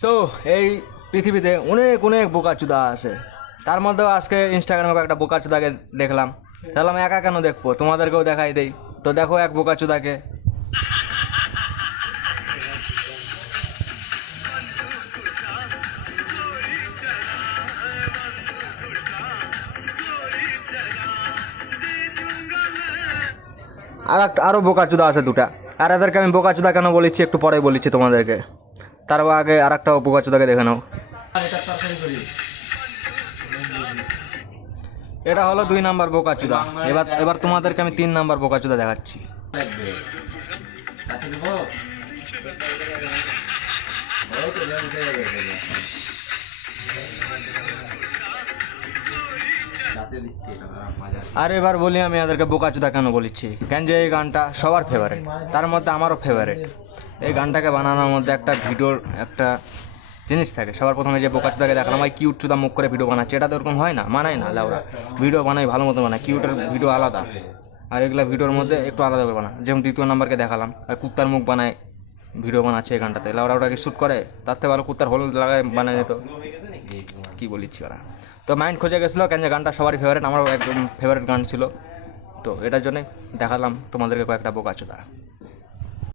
So এই পৃথিবীতে অনেক অনেক বোকাচুদা আছে, তার মধ্যেও আজকে ইনস্টাগ্রামে একটা বোকাচুদাকে দেখলাম। তাহলে একা কেন দেখবো, তোমাদেরকেও দেখাই দেই। তো দেখো এক বোকাচুদাকে। আরও বোকাচুদা আছে দুটা, আর এদেরকে আমি বোকাচুদা কেন বলেছি একটু পরে বলেছি তোমাদেরকে। তার আগে আর একটা বোকাচুদাকে দেখে নাও। এটা হলো 2 নাম্বার বোকাচুদা। এবার এবার তোমাদেরকে আমি 3 নাম্বার বোকাচুদা দেখাচ্ছি। আর এবার বলি আমি এদেরকে বোকাচুদা কেন বলেছি, কেন যে এই গানটা সবার ফেভারিট, তার মধ্যে আমারও ফেভারিট। এই গানটাকে বানানোর মধ্যে একটা ভিডিওর একটা জিনিস থাকে। সবার প্রথমে যে বোকাচুদাকে দেখালাম, ওই কিউট চুদা মুখ করে ভিডিও বানাচ্ছে, এটা তো ওরকম হয় না, মানায় না। লাউরা ভিডিও বানাই ভালো মতো বানায়, কিউটের ভিডিও আলাদা, আর এগুলা ভিডিওর মধ্যে একটু আলাদা করে বানায়। যেমন 2 নাম্বারকে দেখালাম, আর কুত্তার মুখ বানায় ভিডিও বানাচ্ছে এই গানটাতে। লাউরা ওটাকে শ্যুট করে, তার থেকে ভালো কুত্তার হলুদ লাগায় বানায় দিত। কী বলিচ্ছি ওরা। তো মাইন্ড খোঁজে গেছিলো, কেন যে গানটা সবারই ফেভারিট, আমারও একদম ফেভারিট গান ছিল। তো এটার জন্যে দেখালাম তোমাদেরকে কয়েকটা বোকাচুদা।